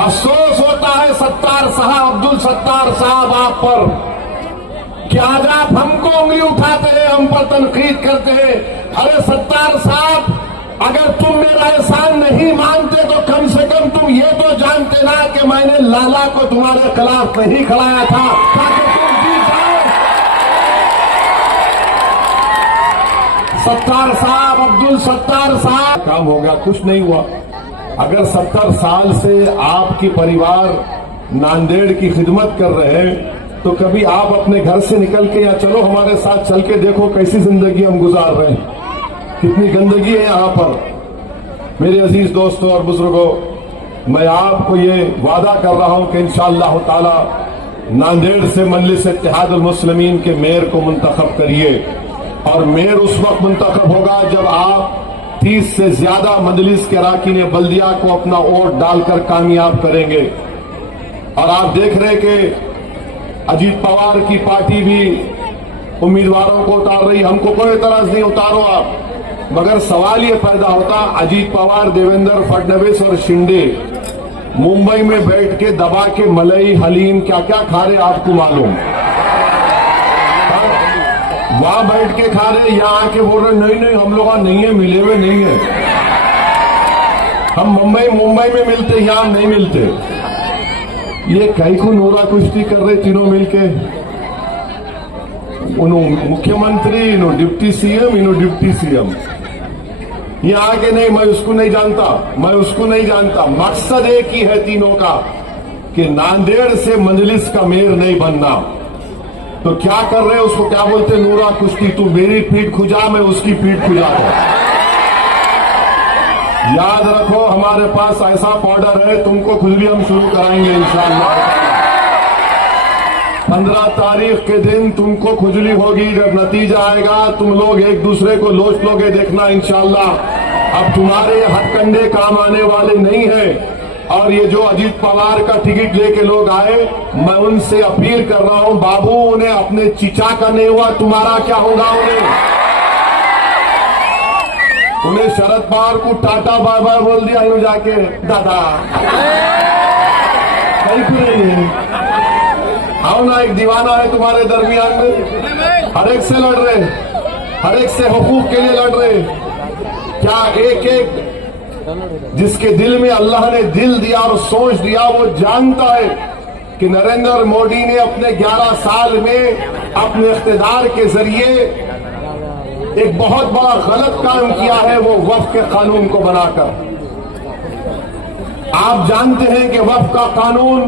अफसोस होता है सत्तार साहब, अब्दुल सत्तार साहब आप पर कि आज आप हमको उंगली उठाते हैं, हम पर तनकीद करते हैं। अरे सत्तार साहब, अगर तुम मेरा एहसान नहीं मानते तो कम से कम तुम ये तो जानते ना कि मैंने लाला को तुम्हारे खिलाफ नहीं खड़ाया था ताकि तुम जीत जाओ। सत्तार साहब, अब्दुल सत्तार साहब, काम हो गया, कुछ नहीं हुआ। अगर 70 साल से आपकी परिवार नांदेड़ की खिदमत कर रहे हैं तो कभी आप अपने घर से निकल के या चलो हमारे साथ चल के देखो कैसी जिंदगी हम गुजार रहे हैं, कितनी गंदगी है यहां पर। मेरे अजीज दोस्तों और बुजुर्गों, मैं आपको ये वादा कर रहा हूं कि इंशाअल्लाह ताला नांदेड़ से मजलिस इत्तेहादुल मुस्लिमीन के मेयर को मुंतखब करिए। और मेयर उस वक्त मुंतखब होगा जब आप 30 से ज्यादा मजलिस के अराकीन बल्दिया को अपना वोट डालकर कामयाब करेंगे। और आप देख रहे कि अजीत पवार की पार्टी भी उम्मीदवारों को उतार रही, हमको कोई एतराज नहीं, उतारो आप। मगर सवाल ये पैदा होता, अजीत पवार, देवेंद्र फडणवीस और शिंदे मुंबई में बैठ के दबा के मलई हलीम क्या क्या खा रहे आपको मालूम? वहां बैठ के खा रहे, यहां आके बोल रहे नहीं नहीं हम लोग नहीं है, मिले हुए नहीं है। हम मुंबई में मिलते, यहां नहीं मिलते। ये कई को नोरा कुश्ती कर रहे तीनों मिलके, उन्होंने मुख्यमंत्री, इन्हों डिप्टी सीएम, इन्हों डिप्टी सीएम। ये आगे नहीं, मैं उसको नहीं जानता, मैं उसको नहीं जानता। मकसद एक ही है तीनों का कि नांदेड़ से मजलिस का मेयर नहीं बनना। तो क्या कर रहे हैं, उसको क्या बोलते हैं, नूरा कुश्ती। तू मेरी पीठ खुजा, मैं उसकी पीठ खुजा दूं। याद रखो हमारे पास ऐसा पाउडर है, तुमको खुजली हम शुरू कराएंगे इंशाअल्लाह। 15 तारीख के दिन तुमको खुजली होगी, जब नतीजा आएगा तुम लोग एक दूसरे को लोच लोगे, देखना इंशाअल्लाह। अब तुम्हारे हथकंडे काम आने वाले नहीं है। और ये जो अजीत पवार का टिकट लेके लोग आए, मैं उनसे अपील कर रहा हूं, बाबू उन्हें अपने चिचा का नहीं हुआ, तुम्हारा क्या होगा? उन्हें शरद पवार को टाटा बाय बाय बोल दिया, यूं जाके दादा कहीं को नहीं है। आओ ना, एक दीवाना है तुम्हारे दरमियान में, हर एक से लड़ रहे, हर एक से हुकूक के लिए लड़ रहे। क्या एक एक जिसके दिल में अल्लाह ने दिल दिया और सोच दिया, वो जानता है कि नरेंद्र मोदी ने अपने 11 साल में अपने इख्तिदार के जरिए एक बहुत बड़ा गलत काम किया है, वो वक्फ के कानून को बनाकर। आप जानते हैं कि वक्फ का कानून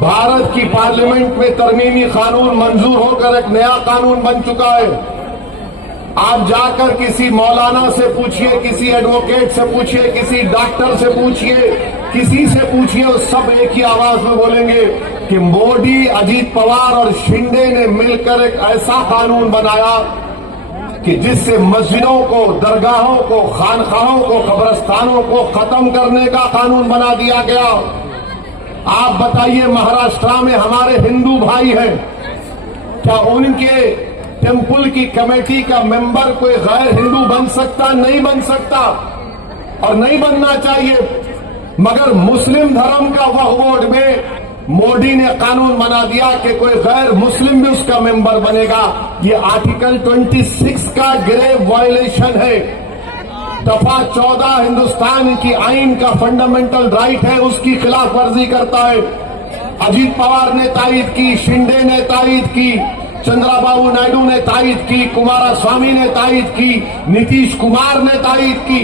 भारत की पार्लियामेंट में तरमीमी कानून मंजूर होकर एक नया कानून बन चुका है। आप जाकर किसी मौलाना से पूछिए, किसी एडवोकेट से पूछिए, किसी डॉक्टर से पूछिए, किसी से पूछिए, वो सब एक ही आवाज में बोलेंगे कि मोदी, अजीत पवार और शिंदे ने मिलकर एक ऐसा कानून बनाया कि जिससे मस्जिदों को, दरगाहों को, खानखाहों को, कब्रस्तानों को खत्म करने का कानून बना दिया गया। आप बताइए, महाराष्ट्र में हमारे हिंदू भाई हैं, क्या उनके टेंपल की कमेटी का मेंबर कोई गैर हिंदू बन सकता? नहीं बन सकता और नहीं बनना चाहिए। मगर मुस्लिम धर्म का वक्फ बोर्ड में मोदी ने कानून बना दिया कि कोई गैर मुस्लिम भी उसका मेंबर बनेगा। ये आर्टिकल 26 का ग्रेव वायलेशन है। दफा 14 हिंदुस्तान की आइन का फंडामेंटल राइट है, उसकी खिलाफ वर्जी करता है। अजीत पवार ने तायद की, शिंदे ने तायद की, चंद्रबाबू नायडू ने तायद की, कुमारस्वामी ने तायद की, नीतीश कुमार ने तायद की।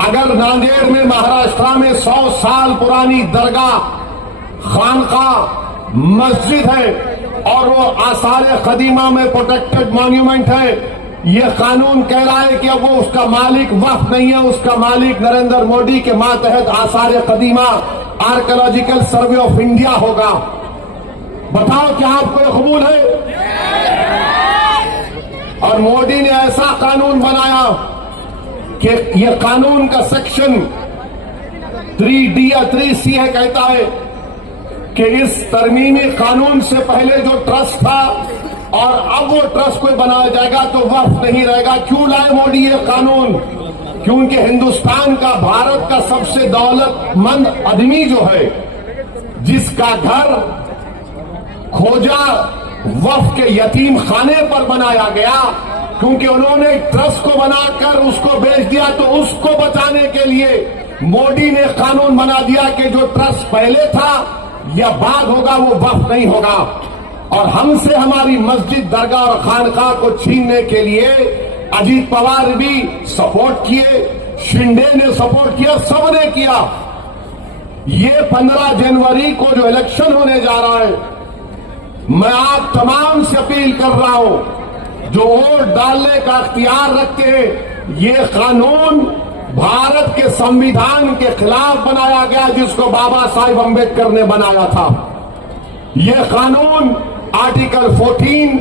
अगर नांदेड़ में, महाराष्ट्र में 100 साल पुरानी दरगाह, खानका, मस्जिद है और वो आसार कदीमा में प्रोटेक्टेड मॉन्यूमेंट है, ये कानून कह रहा है कि अब वो उसका मालिक वक्फ नहीं है, उसका मालिक नरेंद्र मोदी के मातहत आसार कदीमा आर्कियोलॉजिकल सर्वे ऑफ इंडिया होगा। बताओ क्या आपको ये कबूल है? और मोदी ने ऐसा कानून बनाया कि ये कानून का सेक्शन 3D या 3C है, कहता है कि इस तरमीमी कानून से पहले जो ट्रस्ट था और अब वो ट्रस्ट कोई बनाया जाएगा तो वक्फ नहीं रहेगा। क्यों लाए मोदी ये कानून क्योंकि हिंदुस्तान का, भारत का सबसे दौलतमंद आदमी जो है, जिसका घर खोजा वफ के यतीम खाने पर बनाया गया, क्योंकि उन्होंने एक ट्रस्ट को बनाकर उसको बेच दिया, तो उसको बचाने के लिए मोदी ने कानून बना दिया कि जो ट्रस्ट पहले था या बाद होगा वो वफ नहीं होगा। और हमसे हमारी मस्जिद, दरगाह और खानकाह को छीनने के लिए अजीत पवार भी सपोर्ट किए, शिंदे ने सपोर्ट किया, सबने किया। ये 15 जनवरी को जो इलेक्शन होने जा रहा है, मैं आप तमाम से अपील कर रहा हूं जो वोट डालने का अख्तियार रखते हैं, ये कानून भारत के संविधान के खिलाफ बनाया गया, जिसको बाबा साहिब अम्बेडकर ने बनाया था। ये कानून आर्टिकल 14,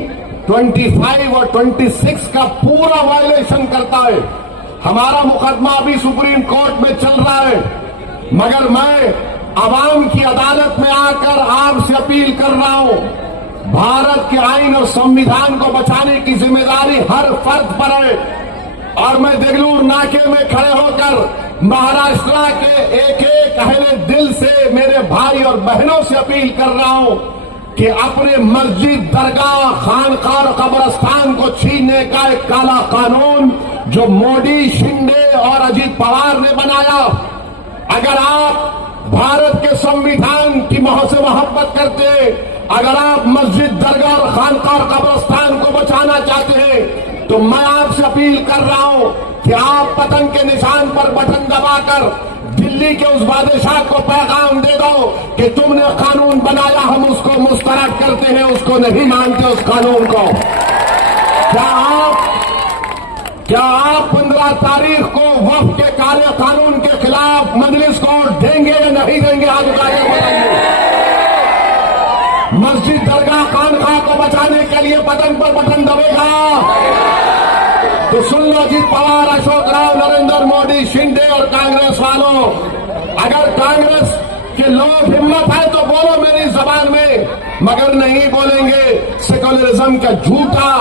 25 और 26 का पूरा वायलेशन करता है। हमारा मुकदमा अभी सुप्रीम कोर्ट में चल रहा है, मगर मैं आवाम की अदालत में आकर आपसे अपील कर रहा हूं, भारत के आईन और संविधान को बचाने की जिम्मेदारी हर फर्द पर है। और मैं देगलूर नाके में खड़े होकर महाराष्ट्र के एक एक अहले दिल से मेरे भाई और बहनों से अपील कर रहा हूं कि अपने मस्जिद, दरगाह, खानकाह और कब्रस्तान को छीनने का एक काला कानून जो मोदी, शिंदे और अजीत पवार ने बनाया, अगर आप भारत के संविधान की से मोहब्बत करते, अगर आप मस्जिद, दरगाह और खानकाह और कब्रस्तान को बचाना चाहते हैं, तो मैं आपसे अपील कर रहा हूं कि आप पतंग के निशान पर बटन दबाकर दिल्ली के उस बादशाह को पैगाम दे दो कि तुमने कानून बनाया, हम उसको मुस्तरद करते हैं, उसको नहीं मानते उस कानून को। क्या आप 15 तारीख को वक्फ के काले कानून के खिलाफ मजलिस को वोट देंगे या नहीं देंगे? आज बताइए। मस्जिद, दरगाह, खानकाह को बचाने के लिए बटन पर बटन दबेगा तो सुन लो अजीत पवार, अशोक राव, नरेंद्र मोदी, शिंदे और कांग्रेस वालों, अगर कांग्रेस के लोग हिम्मत है तो बोलो मेरी जबान में, मगर नहीं बोलेंगे। सेकुलरिज्म का झूठा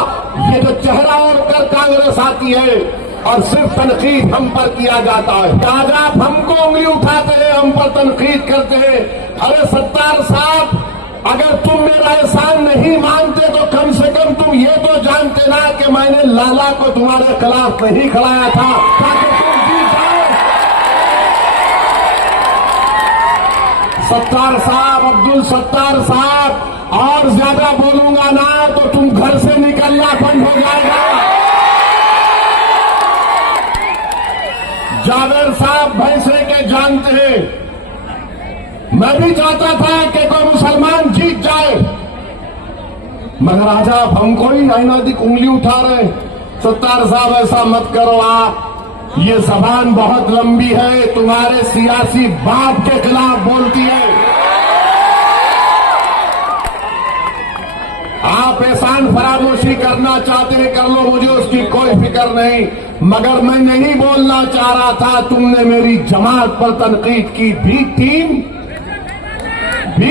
ये जो चेहरा ओढ़कर कांग्रेस आती है और सिर्फ तनकीद हम पर किया जाता है। आज आप हमको उंगली उठाते हैं, हम पर तनकीद करते हैं। अरे सत्तार साहब, अगर तुम मेरा एहसान नहीं मानते तो कम से कम तुम ये तो जानते ना कि मैंने लाला को तुम्हारे खिलाफ नहीं खड़ाया था ताकि तुम जीत जाओ। सत्तार साहब, अब्दुल सत्तार साहब, और ज्यादा बोलूंगा ना तो तुम घर से निकलना बंद हो जाएगा। जावेद साहब भैंसे के जानते हैं, मैं भी चाहता था कि कोई मुसलमान जीत जाए, मगर आज आप हमको ही अनाधिक उंगली उठा रहे। सत्तार साहब ऐसा मत करो, आप ये जबान बहुत लंबी है, तुम्हारे सियासी बाप के खिलाफ बोलती है। आप एहसान फरामोशी करना चाहते हैं कर लो, मुझे उसकी कोई फिक्र नहीं, मगर मैं नहीं बोलना चाह रहा था। तुमने मेरी जमात पर तनकीद की, भी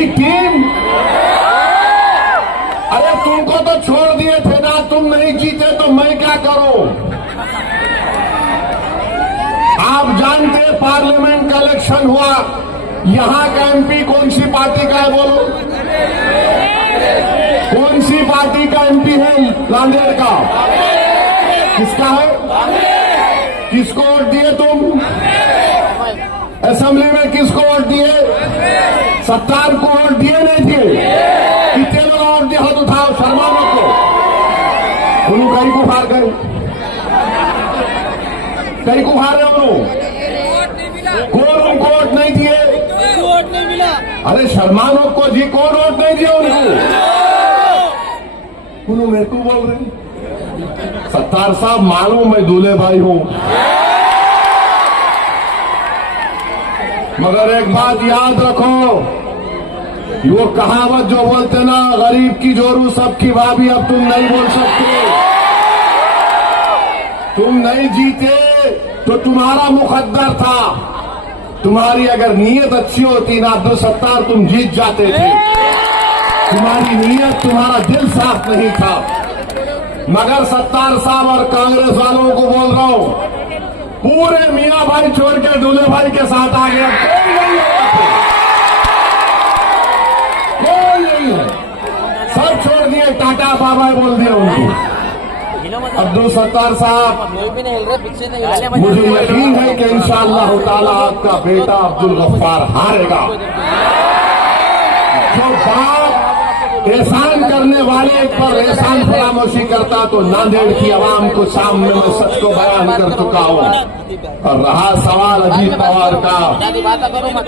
टीम। अरे तुमको तो छोड़ दिए थे ना, तुम नहीं जीते तो मैं क्या करूं? आप जानते हैं पार्लियामेंट का इलेक्शन हुआ, यहां का एमपी कौन सी पार्टी का है? बोलो, कौन सी पार्टी का एमपी है? नांदेड़ का। किसका है? किसको वोट दिए तुम? असेंबली में किसको वोट दिए? सत्तार को वोट दिए नहीं दिए? कितने लोग वोट दिए? हाथ उठाओ, शर्मा लोग को उन्होंने कहीं को हार गए, कहीं को हार रहे उनको वोट नहीं दिए, वोट नहीं मिला। अरे शर्मा लोग को जी कौन वोट नहीं दिया उन्होंने मेरे को बोल रहे। सत्तार साहब मालूम मैं दूल्हे भाई हूं, मगर एक बात याद रखो, वो कहावत जो बोलते ना, गरीब की जोरू सबकी भाभी, अब तुम नहीं बोल सकते। तुम नहीं जीते तो तुम्हारा मुकद्दर था, तुम्हारी अगर नीयत अच्छी होती ना अब्दुल सत्तार, तुम जीत जाते थे। तुम्हारी नीयत, तुम्हारा दिल साफ नहीं था। मगर सत्तार साहब और कांग्रेस वालों को बोल रहा हूं, पूरे मियाँ भाई छोड़ के दूल्हे भाई के साथ आ गया। कोई नहीं है, सब छोड़ दिए, टाटा बाबा बोल दिया उनको। अब्दुल सत्तार साहब, मुझे यकीन है कि इंशाअल्लाह ताला आपका बेटा अब्दुल गफ्फार हारेगा। जो बाप एहसान करने वाले पर एहसान फरामोशी करता, तो नांदेड़ की आवाम को सामने मैं सच को बयान कर चुका हूं। और रहा सवाल अजीत पवार का,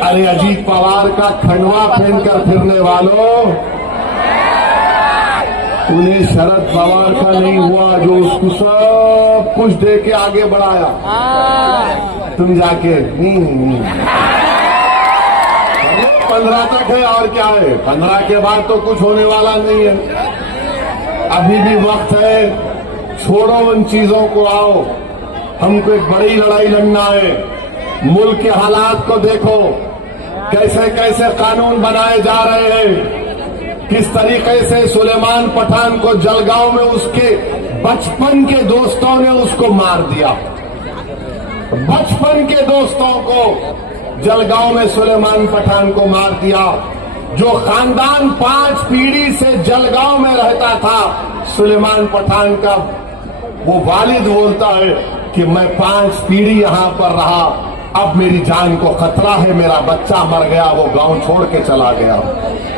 अरे अजीत पवार का खंडवा पहनकर फिरने वालों, उन्हें शरद पवार का नहीं हुआ जो उसको सब कुछ दे के आगे बढ़ाया। तुम जाके 15 तक है, और क्या है, 15 के बाद तो कुछ होने वाला नहीं है। अभी भी वक्त है, छोड़ो उन चीजों को, आओ हमको एक बड़ी लड़ाई लड़ना है। मुल्क के हालात को देखो, कैसे कैसे कानून बनाए जा रहे हैं, किस तरीके से सुलेमान पठान को जलगांव में उसके बचपन के दोस्तों ने उसको मार दिया। बचपन के दोस्तों को जलगांव में सुलेमान पठान को मार दिया। जो खानदान 5 पीढ़ी से जलगांव में रहता था, सुलेमान पठान का वो वालिद बोलता है कि मैं 5 पीढ़ी यहां पर रहा, अब मेरी जान को खतरा है, मेरा बच्चा मर गया, वो गांव छोड़ के चला गया।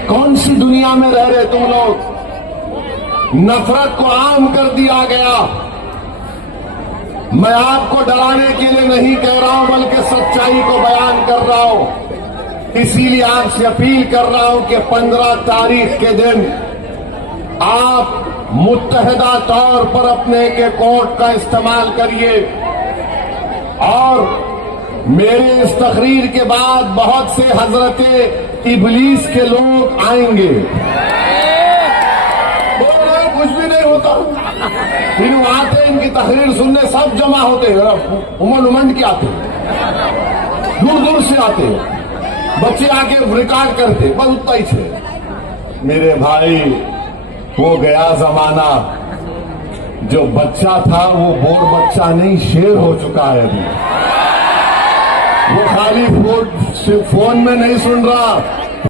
कौन सी दुनिया में रह रहे तुम लोग? नफरत को आम कर दिया गया। मैं आपको डराने के लिए नहीं कह रहा हूं, बल्कि सच्चाई को बयान कर रहा हूं। इसीलिए आपसे अपील कर रहा हूं कि 15 तारीख के दिन आप मुत्तहिदा तौर पर अपने एक कोर्ट का इस्तेमाल करिए। और मेरे इस तकरीर के बाद बहुत से हजरते इबलीस के लोग आएंगे, बोल रहे कुछ भी नहीं होता, इन आते इनकी तकरीर सुनने सब जमा होते हैं, उमंड उमंड के आते, दूर दूर से आते, बच्चे आके रिकॉर्ड करते, बस उतना ही छे। मेरे भाई, वो गया जमाना, जो बच्चा था वो बोर बच्चा नहीं, शेर हो चुका है अभी। वो खाली फोन में नहीं सुन रहा,